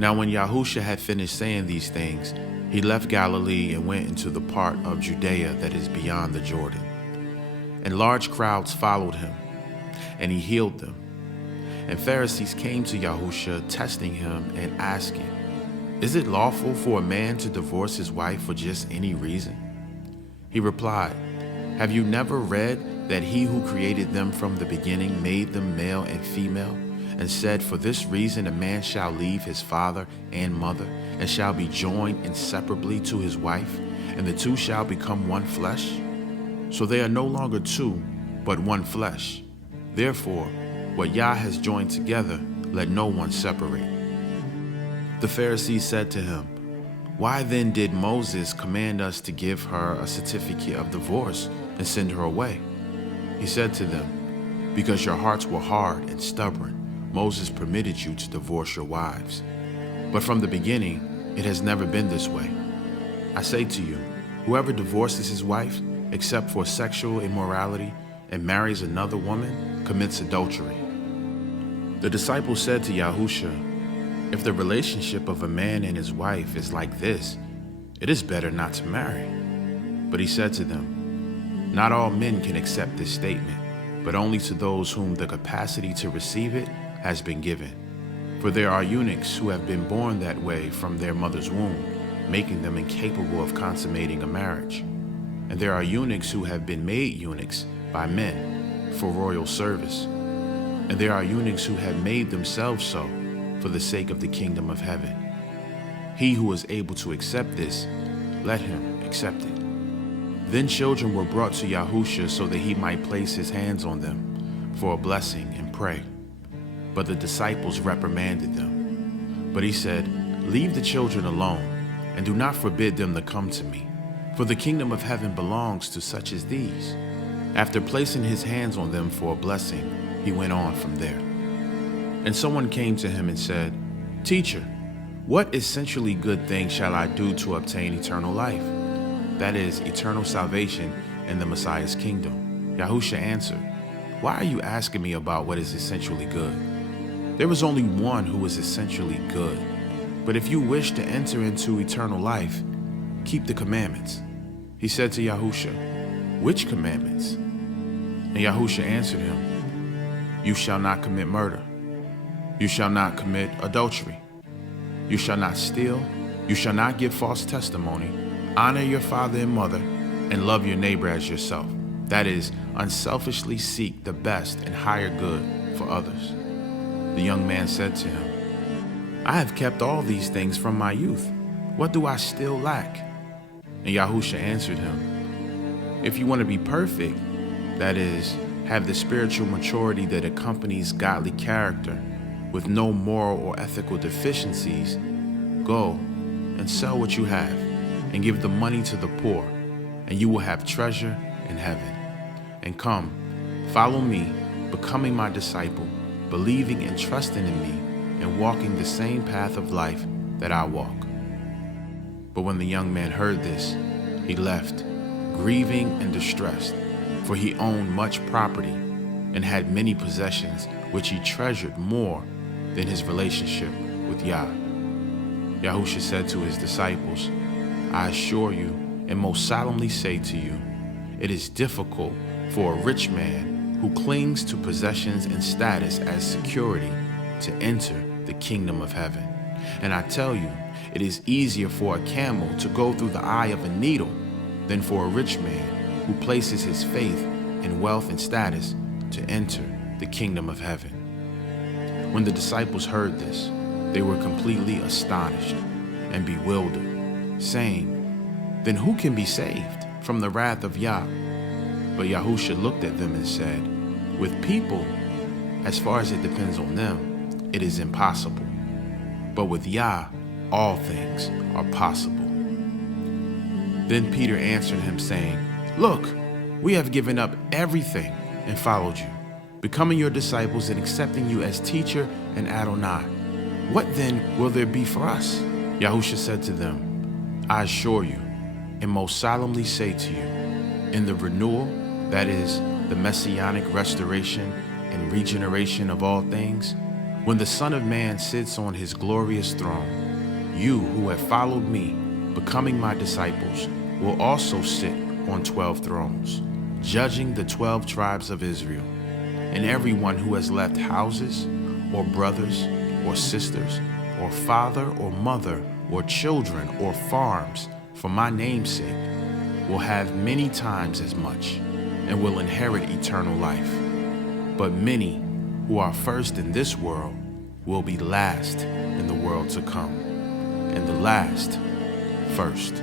Now when Yahusha had finished saying these things, he left Galilee and went into the part of Judea that is beyond the Jordan. And large crowds followed him, and he healed them. And Pharisees came to Yahusha, testing him and asking, "Is it lawful for a man to divorce his wife for just any reason?" He replied, "Have you never read that he who created them from the beginning made them male and female, and said, 'For this reason a man shall leave his father and mother, and shall be joined inseparably to his wife, and the two shall become one flesh'? So they are no longer two, but one flesh. Therefore, what Yah has joined together, let no one separate." The Pharisees said to him, "Why then did Moses command us to give her a certificate of divorce and send her away?" He said to them, "Because your hearts were hard and stubborn, Moses permitted you to divorce your wives. But from the beginning, it has never been this way. I say to you, whoever divorces his wife, except for sexual immorality, and marries another woman, commits adultery." The disciples said to Yahusha, "If the relationship of a man and his wife is like this, it is better not to marry." But he said to them, "Not all men can accept this statement, but only to those whom the capacity to receive it has been given. For there are eunuchs who have been born that way from their mother's womb, making them incapable of consummating a marriage. And there are eunuchs who have been made eunuchs by men for royal service. And there are eunuchs who have made themselves so for the sake of the kingdom of heaven. He who is able to accept this, let him accept it." Then children were brought to Yahusha so that he might place his hands on them for a blessing and pray. But the disciples reprimanded them. But he said, "Leave the children alone, and do not forbid them to come to me, for the kingdom of heaven belongs to such as these." After placing his hands on them for a blessing, he went on from there. And someone came to him and said, "Teacher, what essentially good thing shall I do to obtain eternal life?" That is, eternal salvation in the Messiah's kingdom. Yahusha answered, "Why are you asking me about what is essentially good? There is only one who is essentially good. But if you wish to enter into eternal life, keep the commandments." He said to Yahusha, "Which commandments?" And Yahusha answered him, "You shall not commit murder. You shall not commit adultery. You shall not steal. You shall not give false testimony. Honor your father and mother, and love your neighbor as yourself." That is, unselfishly seek the best and higher good for others. The young man said to him, "I have kept all these things from my youth. What do I still lack?" And Yahusha answered him, "If you want to be perfect, that is, have the spiritual maturity that accompanies godly character, with no moral or ethical deficiencies, go and sell what you have and give the money to the poor, and you will have treasure in heaven. And come, follow me, becoming my disciple, believing and trusting in me, and walking the same path of life that I walk." But when the young man heard this, he left, grieving and distressed, for he owned much property and had many possessions, which he treasured more than his relationship with Yah. Yahusha said to his disciples, "I assure you and most solemnly say to you, it is difficult for a rich man who clings to possessions and status as security to enter the kingdom of heaven. And I tell you, it is easier for a camel to go through the eye of a needle than for a rich man who places his faith in wealth and status to enter the kingdom of heaven." When the disciples heard this, they were completely astonished and bewildered, saying, "Then who can be saved from the wrath of Yah?" But Yahusha looked at them and said, "With people, as far as it depends on them, it is impossible. But with Yah, all things are possible." Then Peter answered him, saying, "Look, we have given up everything and followed you, becoming your disciples and accepting you as teacher and Adonai. What then will there be for us?" Yahusha said to them, "I assure you and most solemnly say to you, in the renewal, that is, the messianic restoration and regeneration of all things, When the Son of Man sits on his glorious throne, you who have followed me, becoming my disciples, will also sit on 12 thrones, judging the 12 tribes of Israel. And everyone who has left houses, or brothers, or sisters, or father, or mother, or children, or farms, for my name's sake, will have many times as much, and will inherit eternal life. But many who are first in this world will be last in the world to come, and the last first.